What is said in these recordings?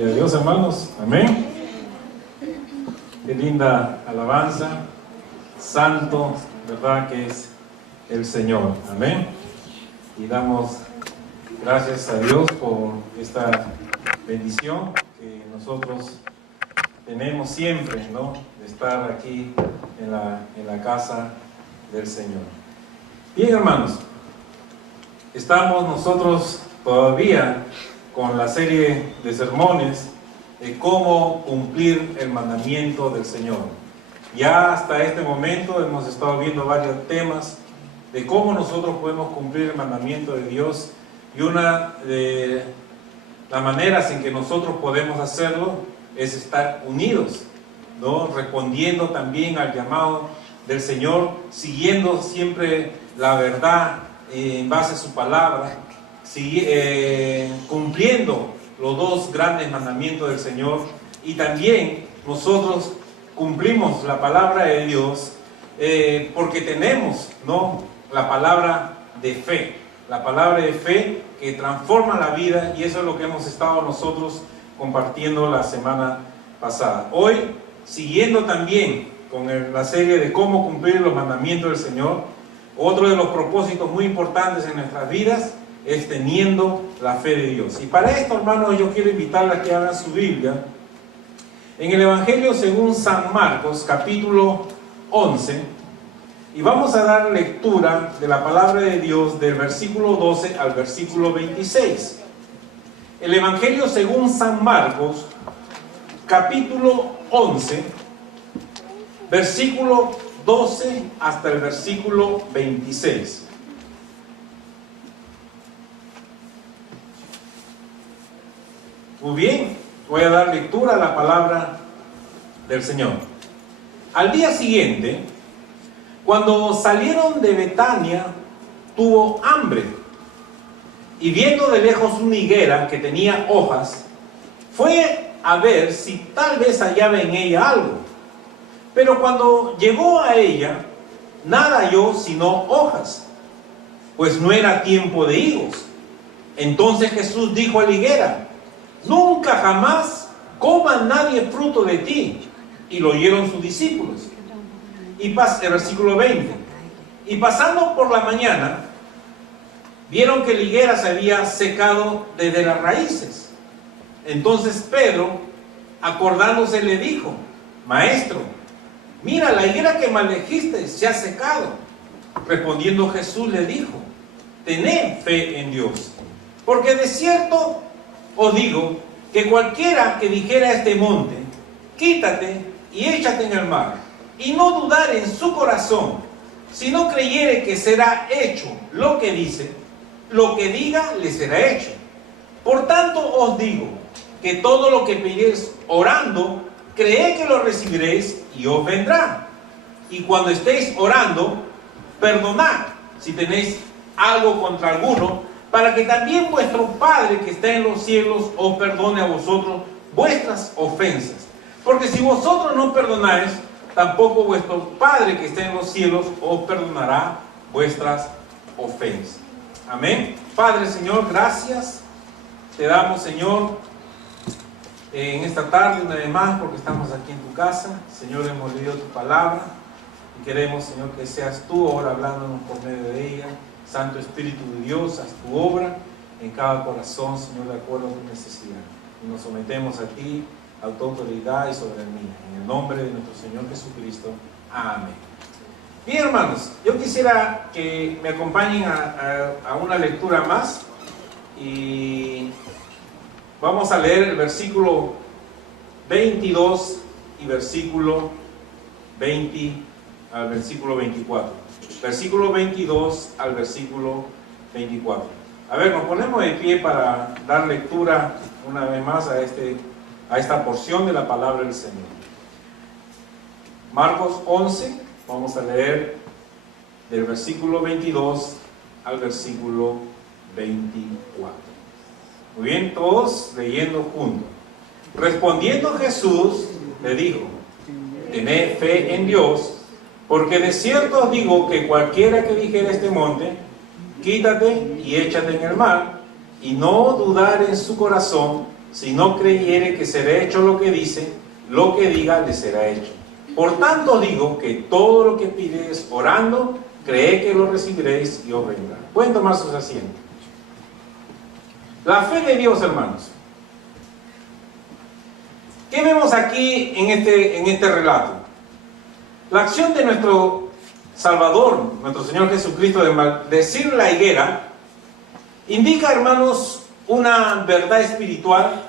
Gloria a Dios, hermanos. Amén. Qué linda alabanza. Santo, ¿verdad? Que es el Señor. Amén. Y damos gracias a Dios por esta bendición que nosotros tenemos siempre, ¿no? De estar aquí en la casa del Señor. Bien, hermanos. Estamos nosotros todavía con la serie de sermones de cómo cumplir el mandamiento del Señor. Ya hasta este momento hemos estado viendo varios temas de cómo nosotros podemos cumplir el mandamiento de Dios, y una de las maneras en que nosotros podemos hacerlo es estar unidos, ¿no? Respondiendo también al llamado del Señor, siguiendo siempre la verdad en base a su palabra, cumpliendo los dos grandes mandamientos del Señor. Y también nosotros cumplimos la palabra de Dios porque tenemos, ¿no?, la palabra de fe, la palabra de fe que transforma la vida, y eso es lo que hemos estado nosotros compartiendo la semana pasada. Hoy, siguiendo también con la serie de cómo cumplir los mandamientos del Señor, otro de los propósitos muy importantes en nuestras vidas es teniendo la fe de Dios. Y para esto, hermanos, yo quiero invitarles a que abran su Biblia en el Evangelio según San Marcos, capítulo 11, y vamos a dar lectura de la palabra de Dios del versículo 12 al versículo 26. El Evangelio según San Marcos, capítulo 11, versículo 12 hasta el versículo 26. Muy bien, voy a dar lectura a la palabra del Señor. Al día siguiente, cuando salieron de Betania, tuvo hambre, y viendo de lejos una higuera que tenía hojas, fue a ver si tal vez hallaba en ella algo. Pero cuando llegó a ella, nada halló sino hojas, pues no era tiempo de higos. Entonces Jesús dijo a la higuera: nunca jamás coma nadie fruto de ti. Y lo oyeron sus discípulos. Y el versículo 20. Y pasando por la mañana, vieron que la higuera se había secado desde las raíces. Entonces Pedro, acordándose, le dijo: Maestro, mira, la higuera que maldijiste se ha secado. Respondiendo Jesús le dijo: tened fe en Dios, porque de cierto os digo que cualquiera que dijera a este monte: quítate y échate en el mar, y no dudar en su corazón, sino creyere que será hecho lo que dice, lo que diga le será hecho. Por tanto os digo que todo lo que pidiereis orando, creed que lo recibiréis y os vendrá. Y cuando estéis orando, perdonad si tenéis algo contra alguno, para que también vuestro Padre que está en los cielos os perdone a vosotros vuestras ofensas. Porque si vosotros no perdonáis, tampoco vuestro Padre que está en los cielos os perdonará vuestras ofensas. Amén. Padre, Señor, gracias te damos, Señor, en esta tarde una vez más, porque estamos aquí en tu casa. Señor, hemos leído tu palabra y queremos, Señor, que seas tú ahora hablándonos por medio de ella. Santo Espíritu de Dios, haz tu obra en cada corazón, Señor, de acuerdo a tu necesidad. Y nos sometemos a ti, a tu autoridad y soberanía. En el nombre de nuestro Señor Jesucristo. Amén. Bien, hermanos, yo quisiera que me acompañen a una lectura más. Y vamos a leer el versículo 22 y versículo 20 al versículo 24. Versículo 22 al versículo 24. A ver, nos ponemos de pie para dar lectura una vez más a esta porción de la palabra del Señor. Marcos 11, vamos a leer del versículo 22 al versículo 24. Muy bien, todos leyendo juntos. Respondiendo Jesús, le dijo: tened fe en Dios, porque de cierto os digo que cualquiera que dijera a este monte: quítate y échate en el mar, y no dudar en su corazón, si no creyere que será hecho lo que dice, lo que diga le será hecho. Por tanto digo que todo lo que pides orando, cree que lo recibiréis y os vendrá. Pueden tomar sus asientos. La fe de Dios, hermanos. ¿Qué vemos aquí en este relato? La acción de nuestro Salvador, nuestro Señor Jesucristo, de maldecir la higuera, indica, hermanos, una verdad espiritual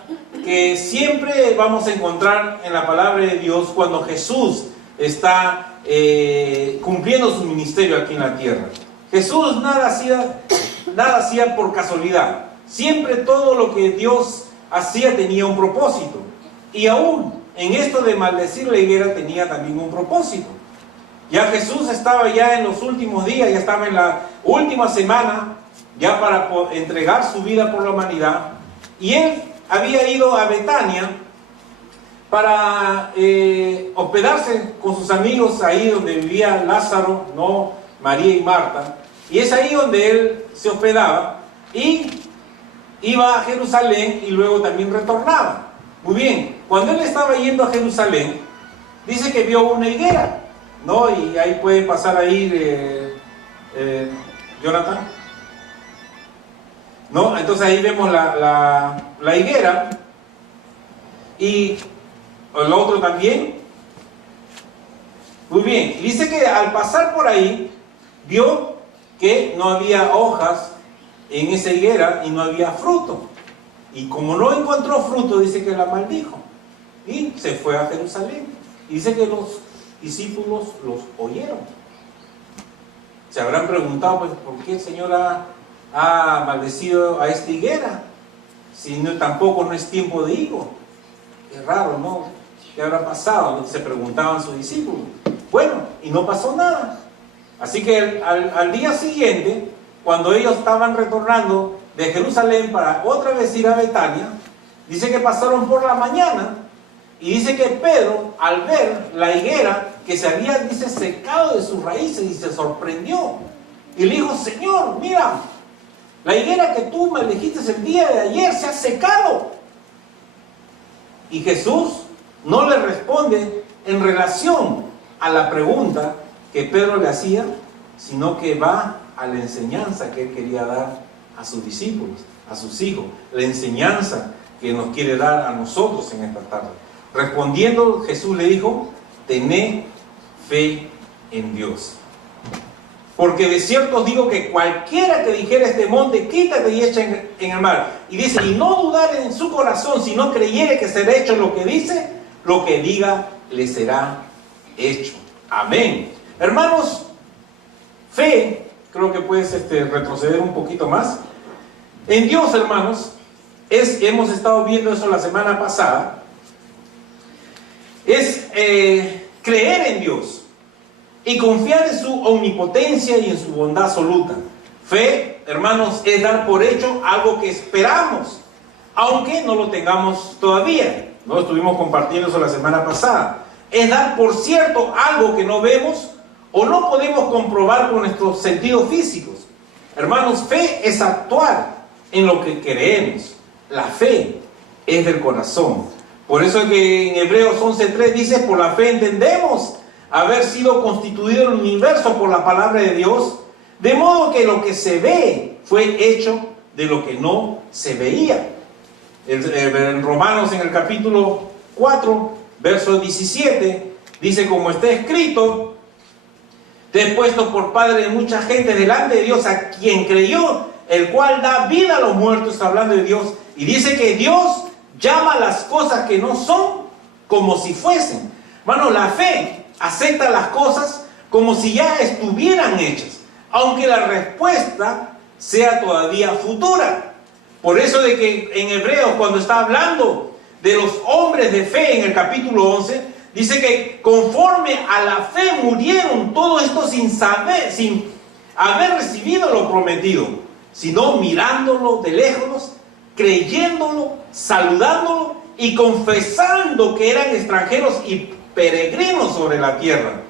que siempre vamos a encontrar en la palabra de Dios cuando Jesús está cumpliendo su ministerio aquí en la tierra. Jesús nada hacía por casualidad. Siempre todo lo que Dios hacía tenía un propósito. Y aún en esto de maldecir la higuera tenía también un propósito. Ya Jesús estaba ya en los últimos días, ya estaba en la última semana, ya para entregar su vida por la humanidad. Y él había ido a Betania para hospedarse con sus amigos ahí donde vivía Lázaro, no María y Marta. Y es ahí donde él se hospedaba y iba a Jerusalén y luego también retornaba. Muy bien, cuando él estaba yendo a Jerusalén, dice que vio una higuera, ¿no? Y ahí puede pasar ahí, Jonathan, ¿no? Entonces ahí vemos la higuera y el otro también. Muy bien, dice que al pasar por ahí, vio que no había hojas en esa higuera y no había fruto. Y como no encontró fruto, dice que la maldijo. Y se fue a Jerusalén. Y dice que los discípulos los oyeron. Se habrán preguntado, pues, ¿por qué el Señor ha maldecido a esta higuera? Si no, tampoco no es tiempo de higo. Qué raro, ¿no? ¿Qué habrá pasado? Se preguntaban sus discípulos. Bueno, y no pasó nada. Así que al día siguiente, cuando ellos estaban retornando de Jerusalén para otra vez ir a Betania, dice que pasaron por la mañana y dice que Pedro, al ver la higuera que se había, dice, secado de sus raíces, y se sorprendió y le dijo: Señor, mira, la higuera que tú maldijiste el día de ayer se ha secado. Y Jesús no le responde en relación a la pregunta que Pedro le hacía, sino que va a la enseñanza que él quería dar a sus discípulos, a sus hijos, la enseñanza que nos quiere dar a nosotros en esta tarde. Respondiendo, Jesús le dijo: tened fe en Dios. Porque de cierto os digo que cualquiera que dijera a este monte, quítate y echa en el mar, y dice, y no dudar en su corazón, si no creyere que será hecho lo que dice, lo que diga le será hecho. Amén. Hermanos, fe, creo que puedes retroceder un poquito más. En Dios, hermanos, hemos estado viendo eso la semana pasada, es creer en Dios y confiar en su omnipotencia y en su bondad absoluta. Fe, hermanos, es dar por hecho algo que esperamos, aunque no lo tengamos todavía. No estuvimos compartiendo eso la semana pasada. Es dar por cierto algo que no vemos o no podemos comprobar con nuestros sentidos físicos. Hermanos, fe es actuar en lo que creemos. La fe es del corazón. Por eso es que en Hebreos 11:3 dice: por la fe entendemos haber sido constituido el universo por la palabra de Dios, de modo que lo que se ve fue hecho de lo que no se veía. En Romanos, en el capítulo 4, verso 17, dice: como está escrito, te he puesto por padre de mucha gente delante de Dios, a quien creyó, el cual da vida a los muertos. Está hablando de Dios. Y dice que Dios llama las cosas que no son como si fuesen. Hermano, la fe acepta las cosas como si ya estuvieran hechas, aunque la respuesta sea todavía futura. Por eso de que en Hebreos, cuando está hablando de los hombres de fe en el capítulo 11, dice que conforme a la fe murieron todos estos sin haber recibido lo prometido, sino mirándolo de lejos, creyéndolo, saludándolo y confesando que eran extranjeros y peregrinos sobre la tierra.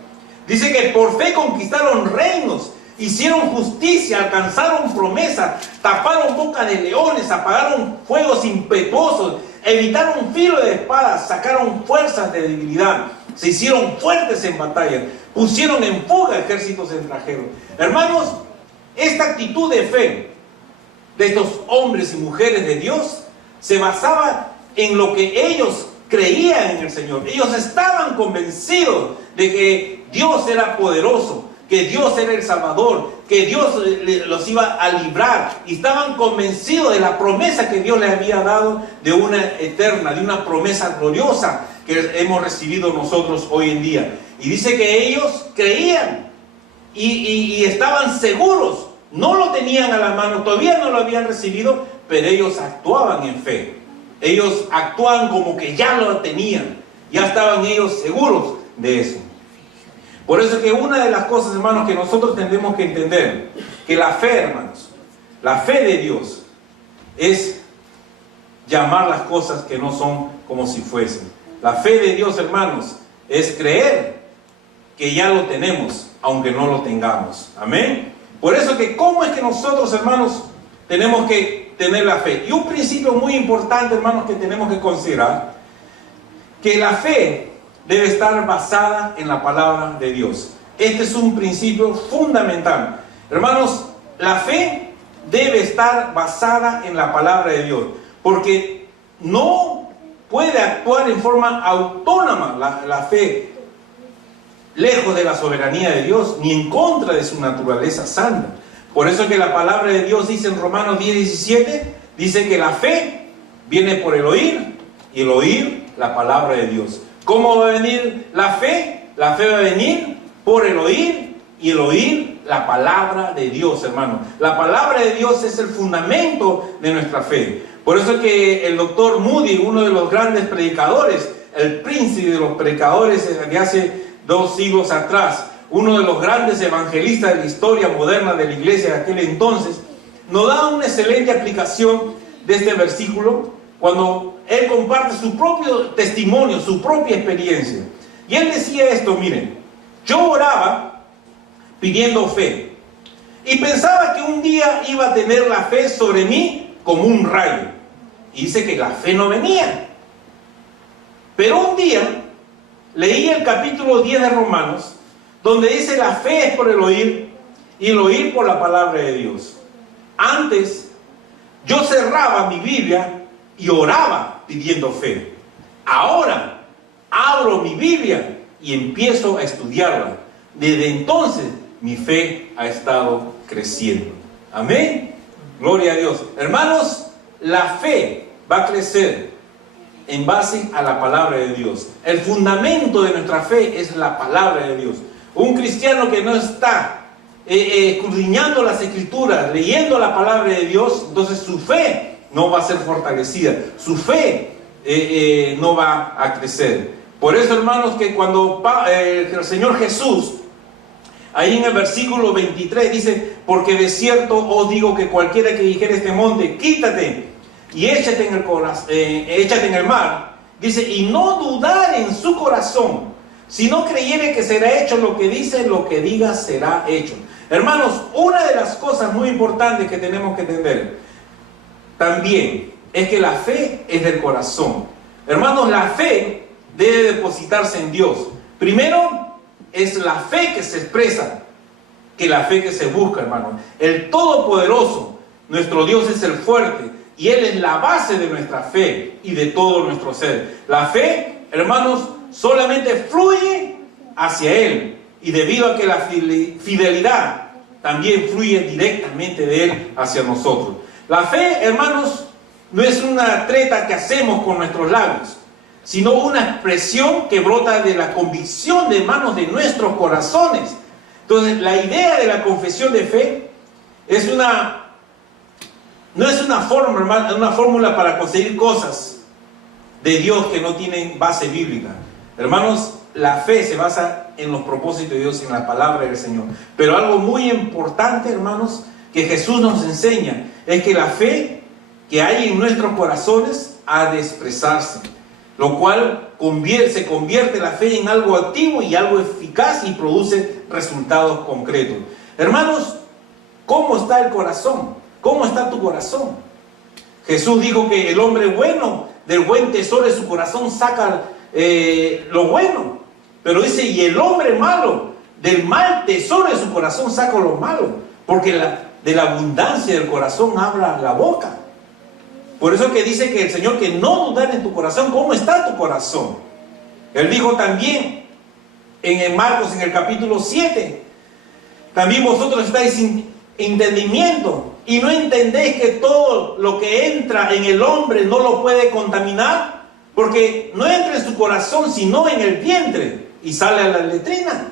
Dice que por fe conquistaron reinos, hicieron justicia, alcanzaron promesas, taparon boca de leones, apagaron fuegos impetuosos, evitaron filo de espada, sacaron fuerzas de debilidad, se hicieron fuertes en batalla, pusieron en fuga ejércitos extranjeros. Hermanos, esta actitud de fe de estos hombres y mujeres de Dios se basaba en lo que ellos creían en el Señor. Ellos estaban convencidos de que Dios era poderoso, que Dios era el Salvador, que Dios los iba a librar, y estaban convencidos de la promesa que Dios les había dado, de una eterna, de una promesa gloriosa que hemos recibido nosotros hoy en día. Y dice que ellos creían y estaban seguros, no lo tenían a la mano, todavía no lo habían recibido, pero ellos actuaban en fe. Ellos actuaban como que ya lo tenían, ya estaban ellos seguros de eso. Por eso que una de las cosas, hermanos, que nosotros tendremos que entender, que la fe, hermanos, la fe de Dios es llamar las cosas que no son como si fuesen. La fe de Dios, hermanos, es creer que ya lo tenemos, aunque no lo tengamos. Amén. Por eso que, ¿cómo es que nosotros, hermanos, tenemos que tener la fe? Y un principio muy importante, hermanos, que tenemos que considerar, que la fe debe estar basada en la palabra de Dios. Este es un principio fundamental. Hermanos, la fe debe estar basada en la palabra de Dios, porque no puede actuar en forma autónoma la fe, lejos de la soberanía de Dios, ni en contra de su naturaleza santa. Por eso que la palabra de Dios dice en Romanos 10:17, dice que la fe viene por el oír, y el oír la palabra de Dios. ¿Cómo va a venir la fe? La fe va a venir por el oír, y el oír la palabra de Dios, hermano. La palabra de Dios es el fundamento de nuestra fe. Por eso que el doctor Moody, uno de los grandes predicadores, el príncipe de los predicadores de hace 2 siglos atrás, uno de los grandes evangelistas de la historia moderna de la iglesia de aquel entonces, nos da una excelente aplicación de este versículo cuando él comparte su propio testimonio, su propia experiencia. Y él decía esto: miren, yo oraba pidiendo fe y pensaba que un día iba a tener la fe sobre mí como un rayo, y dice que la fe no venía. Pero un día leí el capítulo 10 de Romanos, donde dice: la fe es por el oír, y el oír por la palabra de Dios. Antes yo cerraba mi Biblia y oraba pidiendo fe. Ahora abro mi Biblia y empiezo a estudiarla. Desde entonces mi fe ha estado creciendo. Amén. Gloria a Dios. Hermanos, la fe va a crecer en base a la palabra de Dios. El fundamento de nuestra fe es la palabra de Dios. Un cristiano que no está escudriñando las escrituras, leyendo la palabra de Dios, entonces su fe no va a ser fortalecida, su fe no va a crecer. Por eso, hermanos, que cuando el Señor Jesús, ahí en el versículo 23 dice: porque de cierto os digo que cualquiera que dijere este monte, quítate y échate en el mar, dice, y no dudar en su corazón, si no creyere que será hecho lo que dice, lo que diga será hecho. Hermanos, una de las cosas muy importantes que tenemos que entender también es que la fe es del corazón. Hermanos, la fe debe depositarse en Dios. Primero es la fe que se expresa, que la fe que se busca, hermanos. El Todopoderoso, nuestro Dios, es el fuerte, y Él es la base de nuestra fe y de todo nuestro ser. La fe, hermanos, solamente fluye hacia Él, y debido a que la fidelidad también fluye directamente de Él hacia nosotros. La fe, hermanos, no es una treta que hacemos con nuestros labios, sino una expresión que brota de la convicción de manos de nuestros corazones. Entonces, la idea de la confesión de fe no es una fórmula para conseguir cosas de Dios que no tienen base bíblica. Hermanos, la fe se basa en los propósitos de Dios, en la palabra del Señor. Pero algo muy importante, hermanos, que Jesús nos enseña, es que la fe que hay en nuestros corazones ha de expresarse, lo cual se convierte la fe en algo activo y algo eficaz, y produce resultados concretos. Hermanos, ¿cómo está el corazón? ¿Cómo está tu corazón? Jesús dijo que el hombre bueno del buen tesoro de su corazón saca lo bueno. Pero dice, y el hombre malo, del mal tesoro de su corazón saca lo malo. Porque de la abundancia del corazón habla la boca. Por eso que dice que el Señor, que no dudar en tu corazón. ¿Cómo está tu corazón? Él dijo también en Marcos, en el capítulo 7, también vosotros estáis sin entendimiento y no entendéis que todo lo que entra en el hombre no lo puede contaminar, porque no entra en su corazón sino en el vientre y sale a la letrina.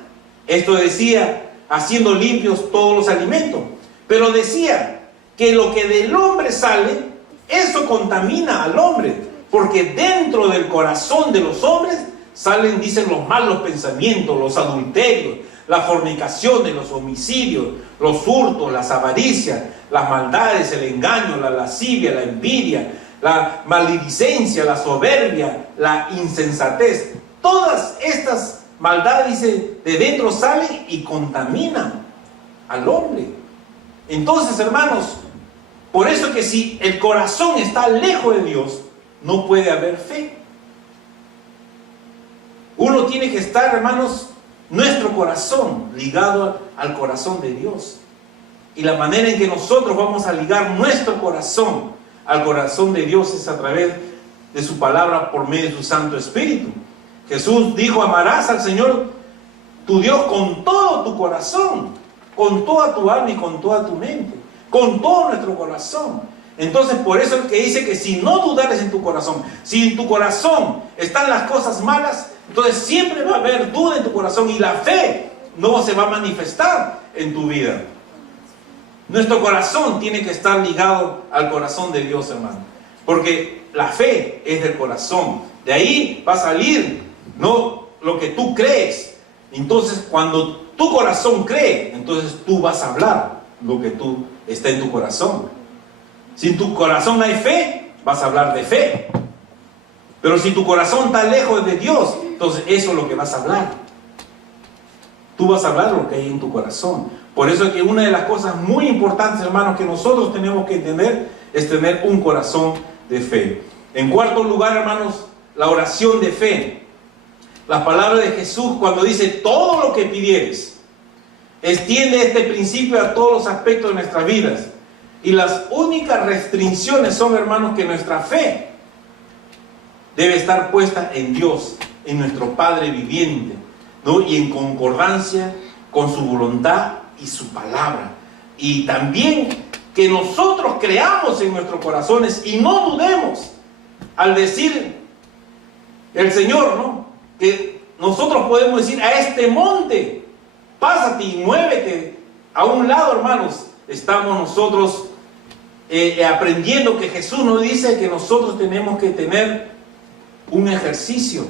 Esto decía, haciendo limpios todos los alimentos. Pero decía que lo que del hombre sale, eso contamina al hombre, porque dentro del corazón de los hombres salen, dicen, los malos pensamientos, los adulterios, las fornicaciones, los homicidios, los hurtos, las avaricias, las maldades, el engaño, la lascivia, la envidia, la maledicencia, la soberbia, la insensatez. Todas estas maldades, dice, de dentro salen y contaminan al hombre. Entonces, hermanos, por eso que si el corazón está lejos de Dios, no puede haber fe. Uno tiene que estar, hermanos, nuestro corazón ligado al corazón de Dios. Y la manera en que nosotros vamos a ligar nuestro corazón al corazón de Dios es a través de su palabra, por medio de su Santo Espíritu. Jesús dijo, amarás al Señor tu Dios con todo tu corazón, con toda tu alma y con toda tu mente, con todo nuestro corazón. Entonces, por eso es que dice que si no dudares en tu corazón, si en tu corazón están las cosas malas, entonces siempre va a haber duda en tu corazón y la fe no se va a manifestar en tu vida. Nuestro corazón tiene que estar ligado al corazón de Dios, hermano, porque la fe es del corazón. De ahí va a salir, no lo que tú crees. Entonces, cuando tu corazón cree, entonces tú vas a hablar lo que tú está en tu corazón. Si en tu corazón hay fe, vas a hablar de fe. Pero si tu corazón está lejos de Dios, entonces eso es lo que vas a hablar. Tú vas a hablar lo que hay en tu corazón. Por eso es que una de las cosas muy importantes, hermanos, que nosotros tenemos que entender es tener un corazón de fe. En cuarto lugar, hermanos, la oración de fe. La palabra de Jesús cuando dice todo lo que pidieres, extiende este principio a todos los aspectos de nuestras vidas. Y las únicas restricciones son, hermanos, que nuestra fe debe estar puesta en Dios, en nuestro Padre viviente, ¿no? Y en concordancia con su voluntad y su palabra. Y también que nosotros creamos en nuestros corazones y no dudemos al decir el Señor, ¿no? Que nosotros podemos decir a este monte, pásate y muévete a un lado, hermanos. Estamos nosotros aprendiendo que Jesús nos dice que nosotros tenemos que tener un ejercicio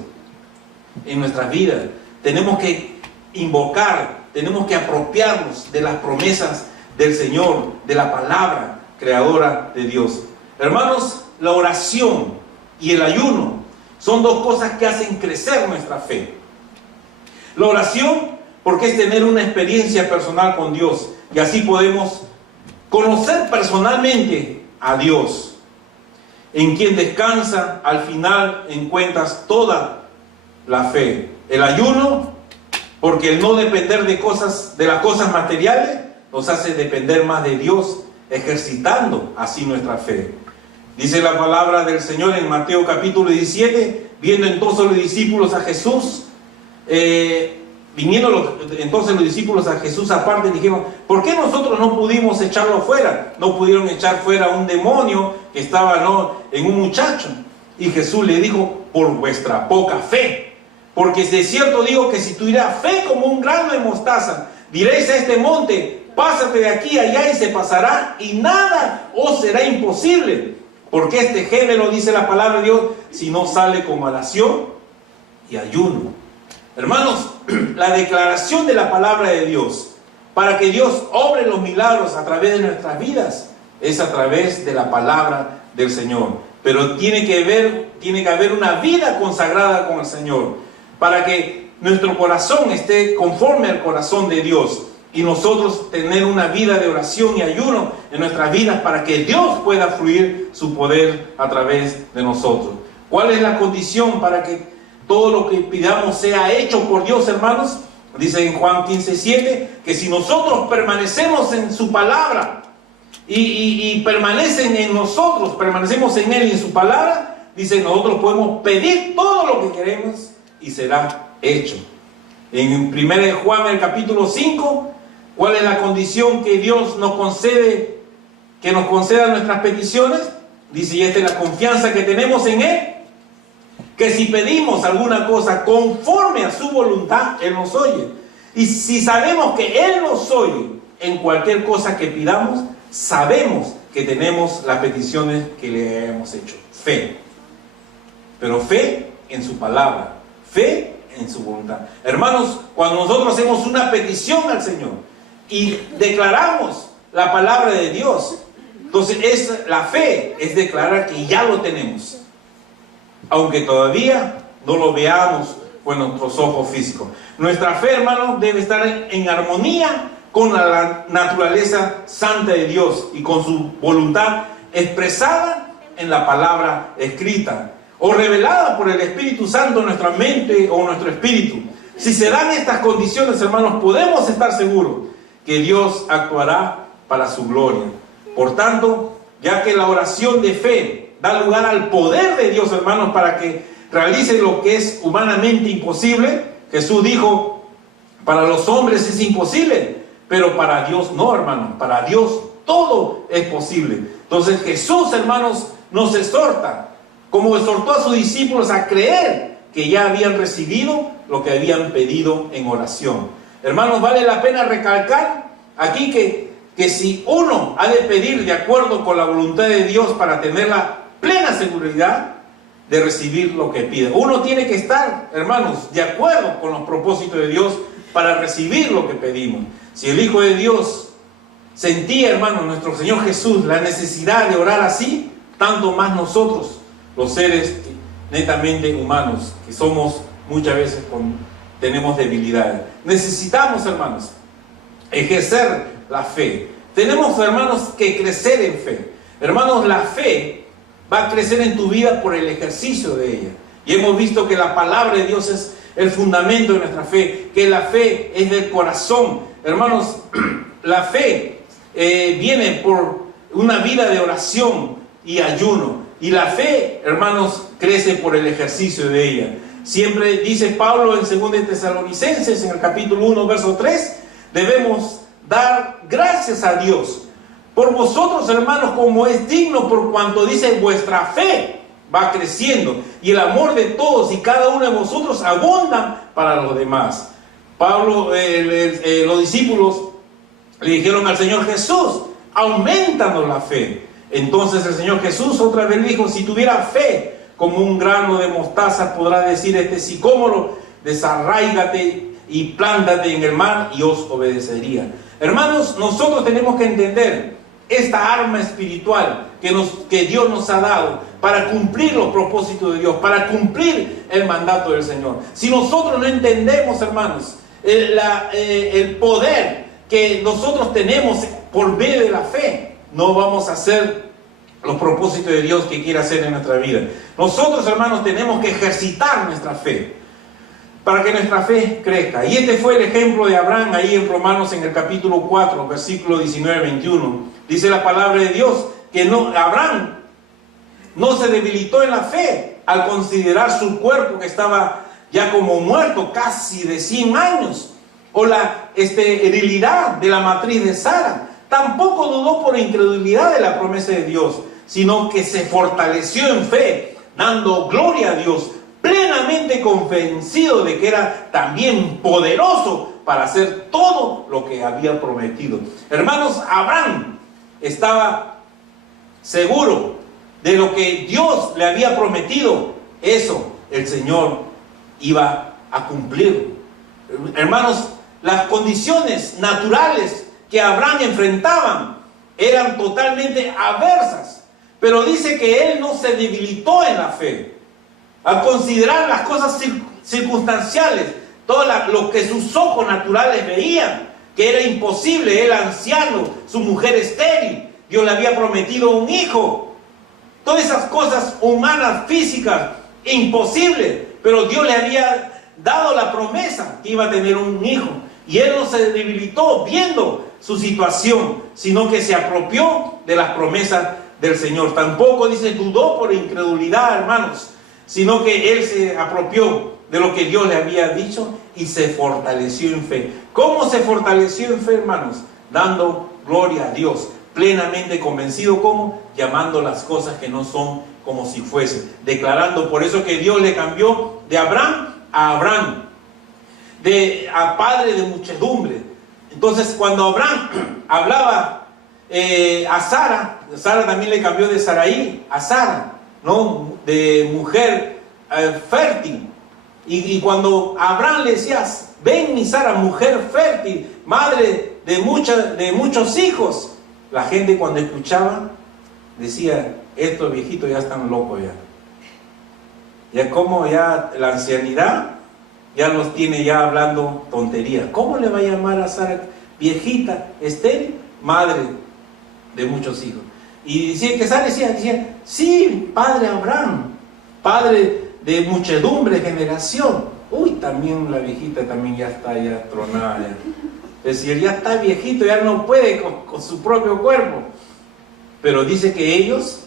en nuestras vidas. Tenemos que invocar, tenemos que apropiarnos de las promesas del Señor, de la palabra creadora de Dios. Hermanos, la oración y el ayuno son dos cosas que hacen crecer nuestra fe. La oración, porque es tener una experiencia personal con Dios, y así podemos conocer personalmente a Dios, en quien descansa al final encuentras toda la fe. El ayuno, porque el no depender de las cosas materiales nos hace depender más de Dios, ejercitando así nuestra fe. Dice la palabra del Señor en Mateo capítulo 17, viendo entonces los discípulos a Jesús, entonces los discípulos a Jesús aparte dijeron, ¿por qué nosotros no pudimos echarlo fuera? No pudieron echar fuera un demonio que estaba, ¿no?, en un muchacho. Y Jesús le dijo, por vuestra poca fe. Porque de cierto digo que si tuviera fe como un grano de mostaza, diréis a este monte, pásate de aquí a allá y se pasará, y nada os será imposible. Porque este género, dice la palabra de Dios, si no sale con oración y ayuno. Hermanos, la declaración de la palabra de Dios, para que Dios obre los milagros a través de nuestras vidas, es a través de la palabra del Señor. Pero tiene que haber una vida consagrada con el Señor, para que nuestro corazón esté conforme al corazón de Dios, y nosotros tener una vida de oración y ayuno en nuestras vidas, para que Dios pueda fluir su poder a través de nosotros. ¿Cuál es la condición para que todo lo que pidamos sea hecho por Dios, hermanos? Dice en Juan 15:7 que si nosotros permanecemos en su palabra y permanecen en nosotros, permanecemos en Él y en su palabra, dice, nosotros podemos pedir todo lo que queremos y será hecho. En 1 Juan, el capítulo 5, ¿cuál es la condición que Dios nos concede, que nos conceda nuestras peticiones? Dice, y esta es la confianza que tenemos en Él, que si pedimos alguna cosa conforme a su voluntad, Él nos oye. Y si sabemos que Él nos oye en cualquier cosa que pidamos, sabemos que tenemos las peticiones que le hemos hecho. Fe. Pero fe en su palabra. Fe en su voluntad. Hermanos, cuando nosotros hacemos una petición al Señor y declaramos la palabra de Dios, entonces la fe es declarar que ya lo tenemos, aunque todavía no lo veamos con nuestros ojos físicos. Nuestra fe, hermano, debe estar en armonía con la naturaleza santa de Dios y con su voluntad expresada en la palabra escrita o revelada por el Espíritu Santo en nuestra mente o nuestro espíritu. Si se dan estas condiciones, hermanos, podemos estar seguros que Dios actuará para su gloria. Por tanto, ya que la oración de fe da lugar al poder de Dios, hermanos, para que realice lo que es humanamente imposible, Jesús dijo, para los hombres es imposible, pero para Dios no, hermanos. Para Dios todo es posible. Entonces Jesús, hermanos, nos exhorta, como exhortó a sus discípulos a creer que ya habían recibido lo que habían pedido en oración. Hermanos, vale la pena recalcar aquí que si uno ha de pedir de acuerdo con la voluntad de Dios para tener la plena seguridad de recibir lo que pide, uno tiene que estar, hermanos, de acuerdo con los propósitos de Dios para recibir lo que pedimos. Si el Hijo de Dios sentía, hermanos, nuestro Señor Jesús, la necesidad de orar así, tanto más nosotros, los seres netamente humanos, que somos muchas veces tenemos debilidades. Necesitamos, hermanos, ejercer la fe. Tenemos, hermanos, que crecer en fe. Hermanos, la fe va a crecer en tu vida por el ejercicio de ella. Y hemos visto que la palabra de Dios es el fundamento de nuestra fe, que la fe es del corazón. Hermanos, la fe viene por una vida de oración y ayuno. Y la fe, hermanos, crece por el ejercicio de ella. Siempre dice Pablo en 2 Tesalonicenses, en el capítulo 1, verso 3, debemos dar gracias a Dios por vosotros, hermanos, como es digno, por cuanto dice vuestra fe va creciendo y el amor de todos y cada uno de vosotros abundan para los demás. Pablo, los discípulos le dijeron al Señor Jesús, aumentanos la fe. Entonces el Señor Jesús otra vez dijo, si tuviera fe como un grano de mostaza, podrá decir este sicómoro, desarráigate y plántate en el mar y os obedecería. Hermanos, nosotros tenemos que entender esta arma espiritual que Dios nos ha dado para cumplir los propósitos de Dios, para cumplir el mandato del Señor. Si nosotros no entendemos, hermanos, el poder que nosotros tenemos por medio de la fe, no vamos a hacer los propósitos de Dios que quiere hacer en nuestra vida. Nosotros, hermanos, tenemos que ejercitar nuestra fe para que nuestra fe crezca. Y este fue el ejemplo de Abraham ahí en Romanos, en el capítulo 4, versículo 19-21. Dice la palabra de Dios que Abraham no se debilitó en la fe al considerar su cuerpo que estaba ya como muerto, casi de 100 años, o la esterilidad de la matriz de Sara. Tampoco dudó por incredulidad de la promesa de Dios, sino que se fortaleció en fe, dando gloria a Dios, plenamente convencido de que era también poderoso para hacer todo lo que había prometido. Hermanos, Abraham estaba seguro de lo que Dios le había prometido. Eso el Señor iba a cumplir. Hermanos, las condiciones naturales que Abraham enfrentaban eran totalmente adversas, pero dice que él no se debilitó en la fe al considerar las cosas circunstanciales, todo lo que sus ojos naturales veían, que era imposible. Él anciano, su mujer estéril, Dios le había prometido un hijo. todas esas cosas humanas, físicas, imposibles. Pero Dios le había dado la promesa que iba a tener un hijo. Y él no se debilitó viendo su situación, sino que se apropió de las promesas del Señor. Tampoco, dice, dudó por incredulidad, hermanos, sino que él se apropió de lo que Dios le había dicho y se fortaleció en fe. ¿Cómo se fortaleció en fe, hermanos? Dando gloria a Dios, plenamente convencido. ¿Cómo? Llamando las cosas que no son como si fuesen, declarando. Por eso que Dios le cambió de Abraham a Abraham, a padre de muchedumbre. Entonces, cuando Abraham hablaba a Sara, Sara también le cambió de Sarai a Sara, ¿no? De mujer fértil. Y cuando Abraham le decía, ven mi Sara, mujer fértil, madre de muchos hijos, la gente cuando escuchaba decía, estos viejitos ya están locos ya. Ya como ya la ancianidad ya los tiene ya hablando tonterías. ¿Cómo le va a llamar a Sara viejita, estéril, madre de muchos hijos? Y decía que Sara decía, sí, padre Abraham, padre de muchedumbre, generación. Uy, también la viejita también ya está ya tronada ya. Es decir, ya está viejito, ya no puede con su propio cuerpo. Pero dice que ellos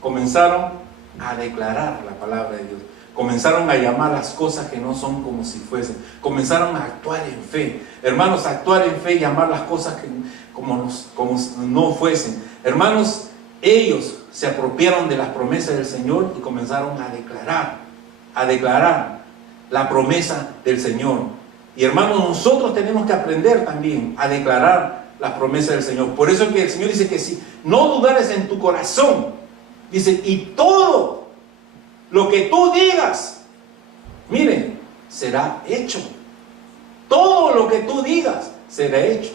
comenzaron a declarar la palabra de Dios. Comenzaron a llamar las cosas que no son como si fuesen. Comenzaron a actuar en fe. Hermanos, actuar en fe y llamar las cosas que como no fuesen. Hermanos, ellos se apropiaron de las promesas del Señor y comenzaron a declarar la promesa del Señor. Y hermanos, nosotros tenemos que aprender también a declarar las promesas del Señor. Por eso que el Señor dice que si no dudares en tu corazón, dice, y todo lo que tú digas, miren, será hecho. Todo lo que tú digas será hecho.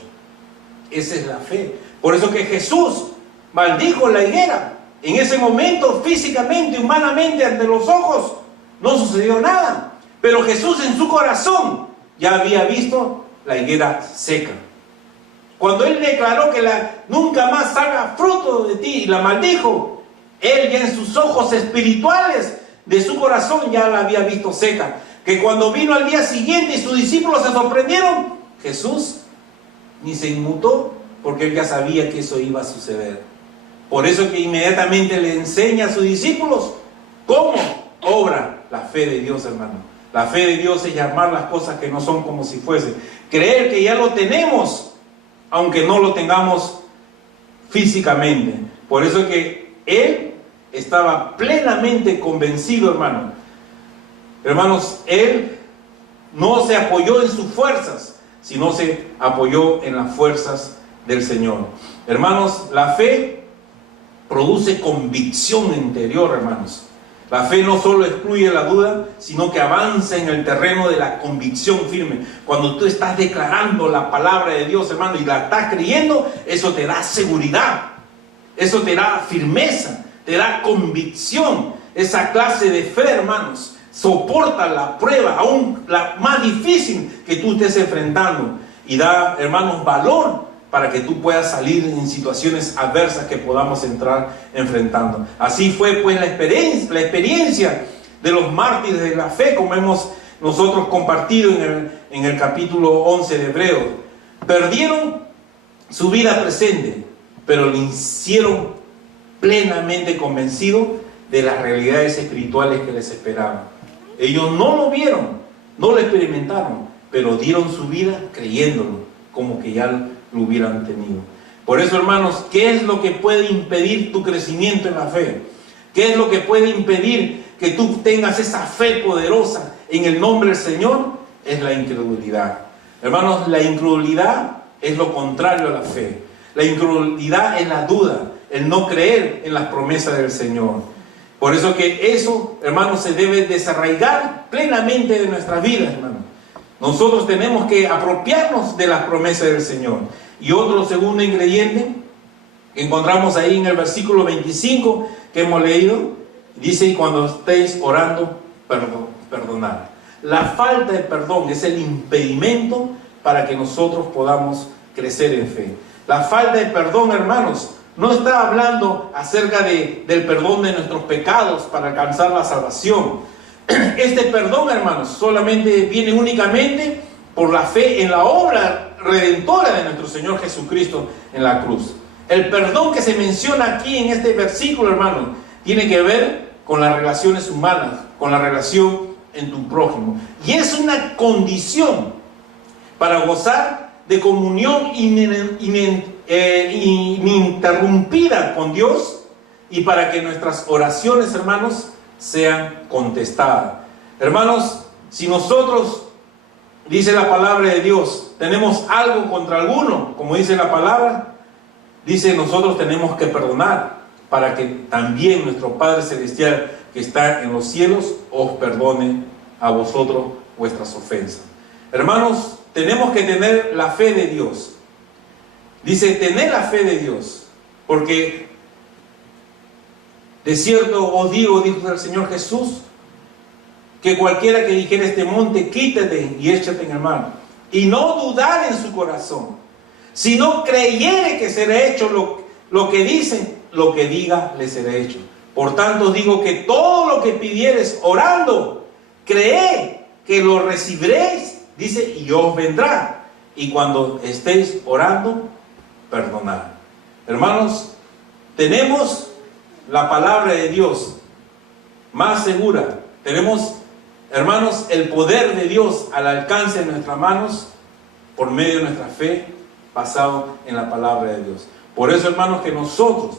Esa es la fe. Por eso que Jesús maldijo la higuera. En ese momento, físicamente, humanamente, ante los ojos, no sucedió nada. Pero Jesús en su corazón ya había visto la higuera seca. Cuando Él declaró que nunca más salga fruto de ti y la maldijo, Él ya en sus ojos espirituales de su corazón ya la había visto seca. Que cuando vino al día siguiente y sus discípulos se sorprendieron, Jesús ni se inmutó, porque Él ya sabía que eso iba a suceder. Por eso que inmediatamente le enseña a sus discípulos cómo obra la fe de Dios, hermano. La fe de Dios es llamar las cosas que no son como si fuesen. Creer que ya lo tenemos, aunque no lo tengamos físicamente. Por eso que Él estaba plenamente convencido, hermano. Hermanos, Él no se apoyó en sus fuerzas, sino se apoyó en las fuerzas del Señor. Hermanos, la fe produce convicción interior, hermanos. La fe no solo excluye la duda, sino que avanza en el terreno de la convicción firme. Cuando tú estás declarando la palabra de Dios, hermano, y la estás creyendo, eso te da seguridad, eso te da firmeza, te da convicción. Esa clase de fe, hermanos, soporta la prueba, aún la más difícil que tú estés enfrentando, y da, hermanos, valor para que tú puedas salir en situaciones adversas que podamos entrar enfrentando. Así fue pues la experiencia de los mártires de la fe, como hemos nosotros compartido en el capítulo 11 de Hebreos. Perdieron su vida presente, pero lo hicieron plenamente convencidos de las realidades espirituales que les esperaban. Ellos no lo vieron, no lo experimentaron, pero dieron su vida creyéndolo, como que ya lo hubieran tenido. Por eso, hermanos, ¿qué es lo que puede impedir tu crecimiento en la fe? ¿Qué es lo que puede impedir que tú tengas esa fe poderosa en el nombre del Señor? Es la incredulidad. Hermanos, la incredulidad es lo contrario a la fe. La incredulidad es la duda, el no creer en las promesas del Señor. Por eso que eso, hermanos, se debe desarraigar plenamente de nuestras vidas, hermanos. Nosotros tenemos que apropiarnos de las promesas del Señor. Y otro segundo ingrediente que encontramos ahí en el versículo 25 que hemos leído, dice: y cuando estéis orando, perdonad. La falta de perdón es el impedimento para que nosotros podamos crecer en fe. La falta de perdón, hermanos, no está hablando acerca del perdón de nuestros pecados para alcanzar la salvación. Este perdón, hermanos, solamente viene únicamente por la fe en la obra redentora de nuestro Señor Jesucristo en la cruz. El perdón que se menciona aquí en este versículo, hermanos, tiene que ver con las relaciones humanas, con la relación en tu prójimo. Y es una condición para gozar de comunión ininterrumpida con Dios y para que nuestras oraciones, hermanos, sean contestadas. Hermanos, si nosotros, dice la palabra de Dios, tenemos algo contra alguno, como dice la palabra, dice nosotros tenemos que perdonar para que también nuestro Padre Celestial que está en los cielos os perdone a vosotros vuestras ofensas. Hermanos, tenemos que tener la fe de Dios. Dice, tener la fe de Dios, porque de cierto os digo, dijo el Señor Jesús, que cualquiera que dijera este monte, quítate y échate en el mar, y no dudar en su corazón, sino creyere que será hecho lo que dice, lo que diga le será hecho. Por tanto digo que todo lo que pidiereis orando, creed que lo recibiréis, dice, y os vendrá. Y cuando estéis orando, perdonad. Hermanos, tenemos la palabra de Dios más segura. Tenemos, hermanos, el poder de Dios al alcance de nuestras manos por medio de nuestra fe basado en la palabra de Dios. Por eso, hermanos, que nosotros,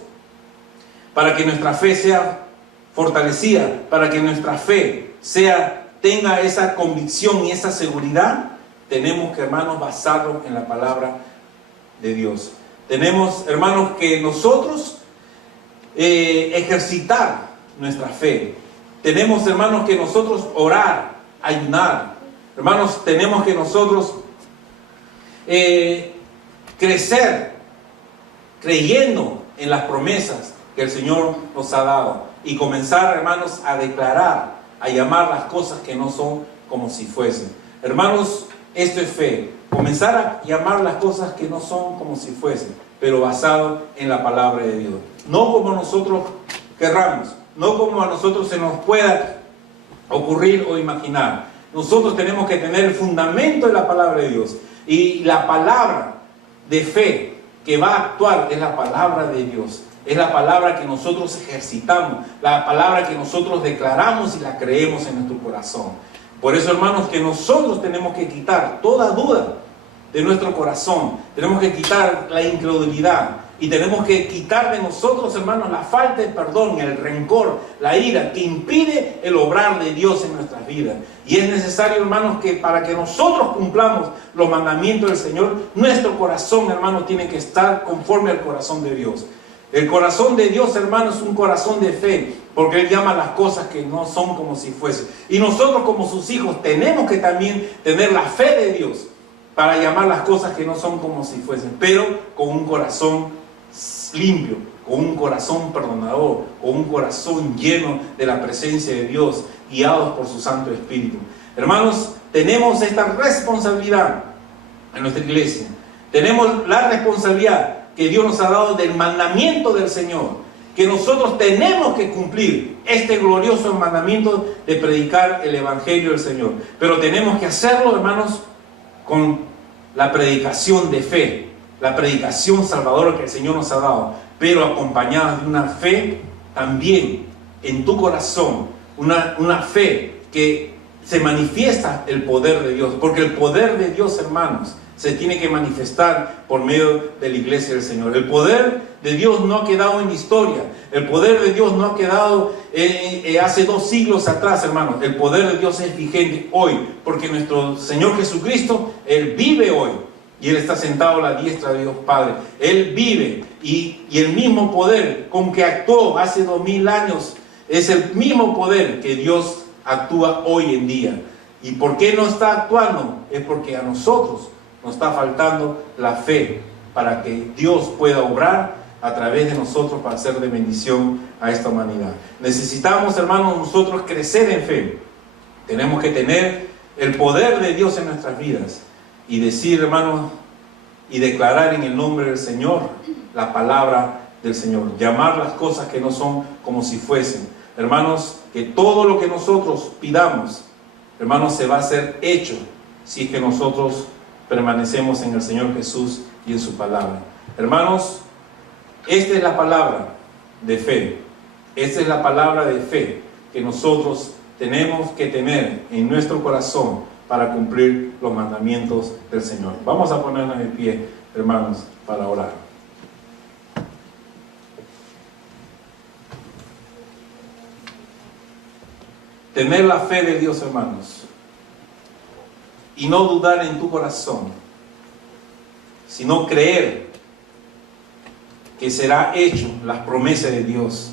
para que nuestra fe sea fortalecida, para que nuestra fe tenga esa convicción y esa seguridad, tenemos que, hermanos, basarlo en la palabra de Dios. Tenemos, hermanos, que nosotros ejercitar nuestra fe. Tenemos, hermanos, que nosotros orar, ayunar. Hermanos, tenemos que nosotros crecer creyendo en las promesas que el Señor nos ha dado y comenzar, hermanos, a declarar, a llamar las cosas que no son como si fuesen. Hermanos, esto es fe. Comenzar a llamar las cosas que no son como si fuesen, pero basado en la palabra de Dios. No como nosotros querramos, no como a nosotros se nos pueda ocurrir o imaginar. Nosotros tenemos que tener el fundamento de la palabra de Dios. Y la palabra de fe que va a actuar es la palabra de Dios. Es la palabra que nosotros ejercitamos, la palabra que nosotros declaramos y la creemos en nuestro corazón. Por eso, hermanos, que nosotros tenemos que quitar toda duda de nuestro corazón. Tenemos que quitar la incredulidad y tenemos que quitar de nosotros, hermanos, la falta de perdón, el rencor, la ira que impide el obrar de Dios en nuestras vidas. Y es necesario, hermanos, que para que nosotros cumplamos los mandamientos del Señor, nuestro corazón, hermanos, tiene que estar conforme al corazón de Dios. El corazón de Dios, hermanos, es un corazón de fe, porque Él llama las cosas que no son como si fuesen. Y nosotros, como sus hijos, tenemos que también tener la fe de Dios para llamar las cosas que no son como si fuesen, pero con un corazón limpio, con un corazón perdonador, con un corazón lleno de la presencia de Dios, guiados por su Santo Espíritu. Hermanos, tenemos esta responsabilidad en nuestra iglesia. Tenemos la responsabilidad que Dios nos ha dado del mandamiento del Señor, que nosotros tenemos que cumplir este glorioso mandamiento de predicar el Evangelio del Señor. Pero tenemos que hacerlo, hermanos, con la predicación de fe, la predicación salvadora que el Señor nos ha dado, pero acompañada de una fe también en tu corazón, una fe que se manifiesta el poder de Dios, porque el poder de Dios, hermanos, se tiene que manifestar por medio de la iglesia del Señor. El poder de Dios no ha quedado en la historia. El poder de Dios no ha quedado hace 2 siglos atrás, hermanos. El poder de Dios es vigente hoy, porque nuestro Señor Jesucristo, Él vive hoy. Y Él está sentado a la diestra de Dios Padre. Él vive. Y el mismo poder con que actuó hace 2000 años, es el mismo poder que Dios actúa hoy en día. ¿Y por qué no está actuando? Es porque a nosotros nos está faltando la fe para que Dios pueda obrar a través de nosotros para ser de bendición a esta humanidad. Necesitamos, hermanos, nosotros crecer en fe. Tenemos que tener el poder de Dios en nuestras vidas y decir, hermanos, y declarar en el nombre del Señor la palabra del Señor. Llamar las cosas que no son como si fuesen. Hermanos, que todo lo que nosotros pidamos, hermanos, se va a ser hecho si es que nosotros permanecemos en el Señor Jesús y en su palabra. Hermanos, esta es la palabra de fe. Esta es la palabra de fe que nosotros tenemos que tener en nuestro corazón para cumplir los mandamientos del Señor. Vamos a ponernos de pie, hermanos, para orar. Tener la fe de Dios, hermanos, y no dudar en tu corazón, sino creer que será hecho las promesas de Dios,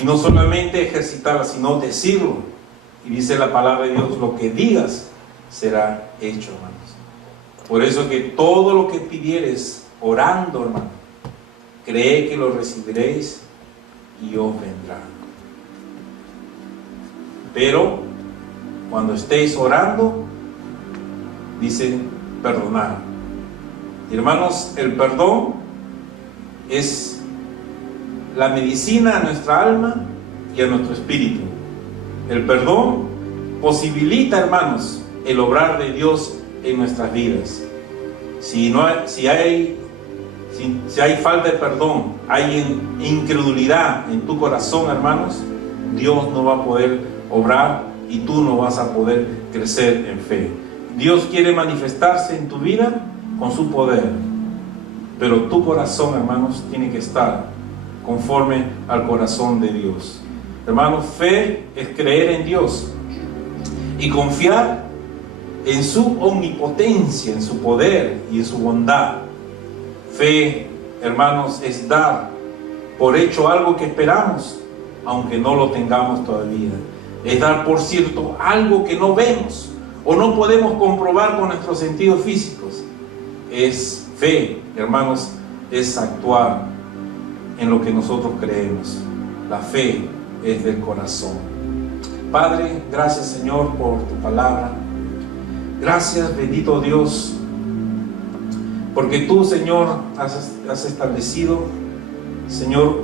y no solamente ejercitarlas, sino decirlo. Y dice la palabra de Dios, lo que digas será hecho, hermanos. Por eso que todo lo que pidieres orando, hermano, cree que lo recibiréis y os vendrá. Pero cuando estéis orando, dice perdonar. Y hermanos, el perdón es la medicina a nuestra alma y a nuestro espíritu. El perdón posibilita, hermanos, el obrar de Dios en nuestras vidas. Si hay falta de perdón, hay incredulidad en tu corazón, hermanos, Dios no va a poder obrar y tú no vas a poder crecer en fe. Dios quiere manifestarse en tu vida con su poder, pero tu corazón, hermanos, tiene que estar conforme al corazón de Dios. Hermanos, fe es creer en Dios y confiar en su omnipotencia, en su poder y en su bondad. Fe, hermanos, es dar por hecho algo que esperamos, aunque no lo tengamos todavía. Es dar por cierto algo que no vemos o no podemos comprobar con nuestros sentidos físicos. Es fe, hermanos, es actuar en lo que nosotros creemos. La fe es del corazón. Padre, gracias, Señor, por tu palabra. Gracias, bendito Dios, porque tú, Señor, has establecido, Señor,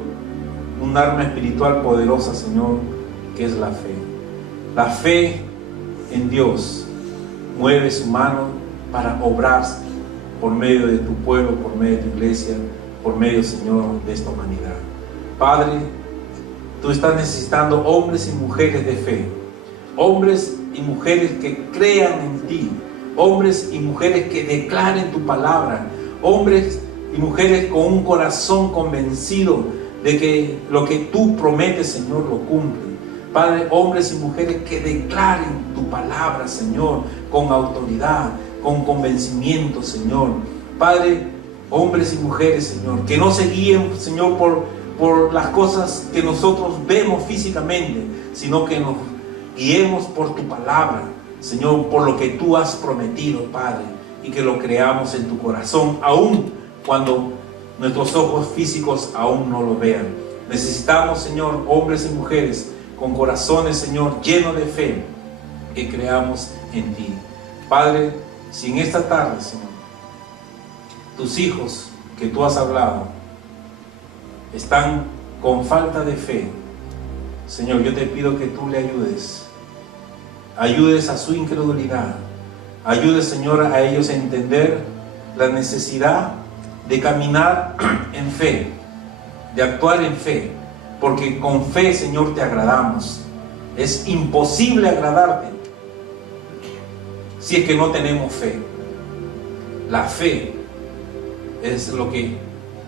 un arma espiritual poderosa, Señor, que es la fe. La fe en Dios mueve su mano para obrar por medio de tu pueblo, por medio de tu iglesia, por medio, Señor, de esta humanidad. Padre, tú estás necesitando hombres y mujeres de fe, hombres y mujeres que crean en ti, hombres y mujeres que declaren tu palabra, hombres y mujeres con un corazón convencido de que lo que tú prometes, Señor, lo cumple. Padre, hombres y mujeres que declaren tu palabra, Señor, con autoridad, con convencimiento, Señor. Padre, hombres y mujeres, Señor, que no se guíen, Señor, por las cosas que nosotros vemos físicamente, sino que nos guiemos por tu palabra, Señor, por lo que tú has prometido, Padre, y que lo creamos en tu corazón, aún cuando nuestros ojos físicos aún no lo vean. Necesitamos, Señor, hombres y mujeres con corazones, Señor, llenos de fe, que creamos en ti. Padre, si en esta tarde, Señor, tus hijos que tú has hablado están con falta de fe, Señor, yo te pido que tú le ayudes a su incredulidad, ayudes, Señor, a ellos a entender la necesidad de caminar en fe, de actuar en fe, porque con fe, Señor, te agradamos. Es imposible agradarte si es que no tenemos fe. La fe es lo que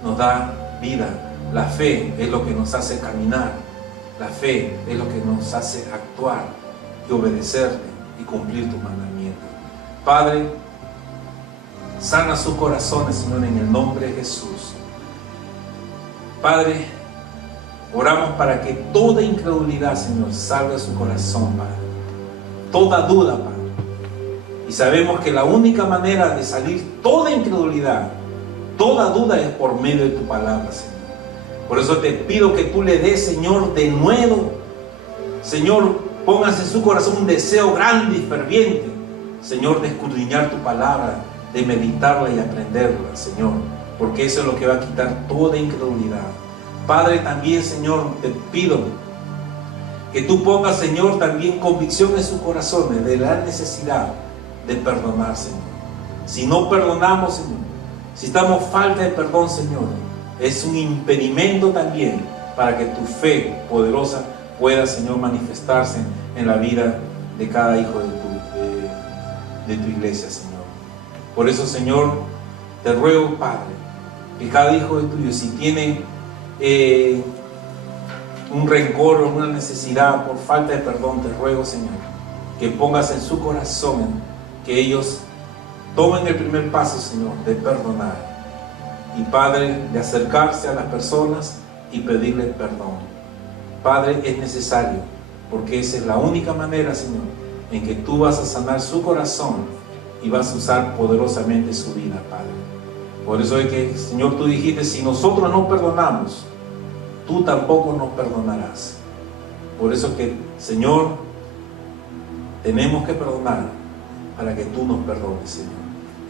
nos da vida, la fe es lo que nos hace caminar, la fe es lo que nos hace actuar y obedecerte y cumplir tus mandamientos. Padre, sana sus corazones, Señor, en el nombre de Jesús. Padre, oramos para que toda incredulidad, Señor, salga de su corazón, Padre. Toda duda, Padre. Y sabemos que la única manera de salir toda incredulidad, toda duda, es por medio de tu palabra, Señor. Por eso te pido que tú le des, Señor, de nuevo, Señor, pongas en su corazón un deseo grande y ferviente, Señor, de escudriñar tu palabra, de meditarla y aprenderla, Señor, porque eso es lo que va a quitar toda incredulidad. Padre, también, Señor, te pido que tú pongas, Señor, también convicción en sus corazones de la necesidad de perdonar, Señor. Si no perdonamos, Señor, si estamos falta de perdón, Señor, es un impedimento también para que tu fe poderosa pueda, Señor, manifestarse en la vida de cada hijo de tu iglesia, Señor. Por eso, Señor, te ruego, Padre, que cada hijo de tuyo, si tiene un rencor o una necesidad por falta de perdón, te ruego, Señor, que pongas en su corazón que ellos tomen el primer paso, Señor, de perdonar. Y, Padre, de acercarse a las personas y pedirle perdón. Padre, es necesario, porque esa es la única manera, Señor, en que tú vas a sanar su corazón y vas a usar poderosamente su vida, Padre. Por eso es que, Señor, tú dijiste, si nosotros no perdonamos, tú tampoco nos perdonarás. Por eso que, Señor, tenemos que perdonar para que tú nos perdones, Señor.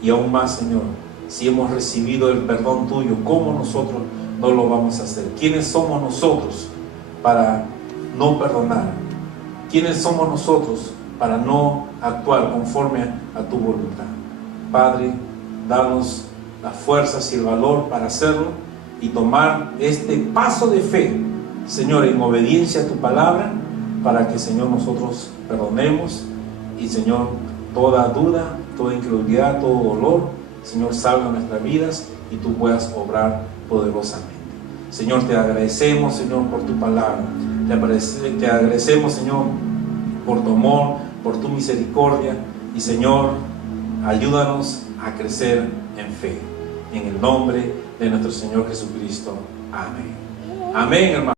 Y aún más, Señor, si hemos recibido el perdón tuyo, ¿cómo nosotros no lo vamos a hacer? ¿Quiénes somos nosotros para no perdonar? ¿Quiénes somos nosotros para no actuar conforme a tu voluntad? Padre, danos las fuerzas y el valor para hacerlo y tomar este paso de fe, Señor, en obediencia a tu palabra, para que, Señor, nosotros perdonemos y, Señor, toda duda, toda incredulidad, todo dolor, Señor, salga de nuestras vidas y tú puedas obrar poderosamente. Señor, te agradecemos, Señor, por tu palabra. Te agradecemos, Señor, por tu amor, por tu misericordia. Y, Señor, ayúdanos a crecer en fe. En el nombre de nuestro Señor Jesucristo. Amén. Amén, hermano.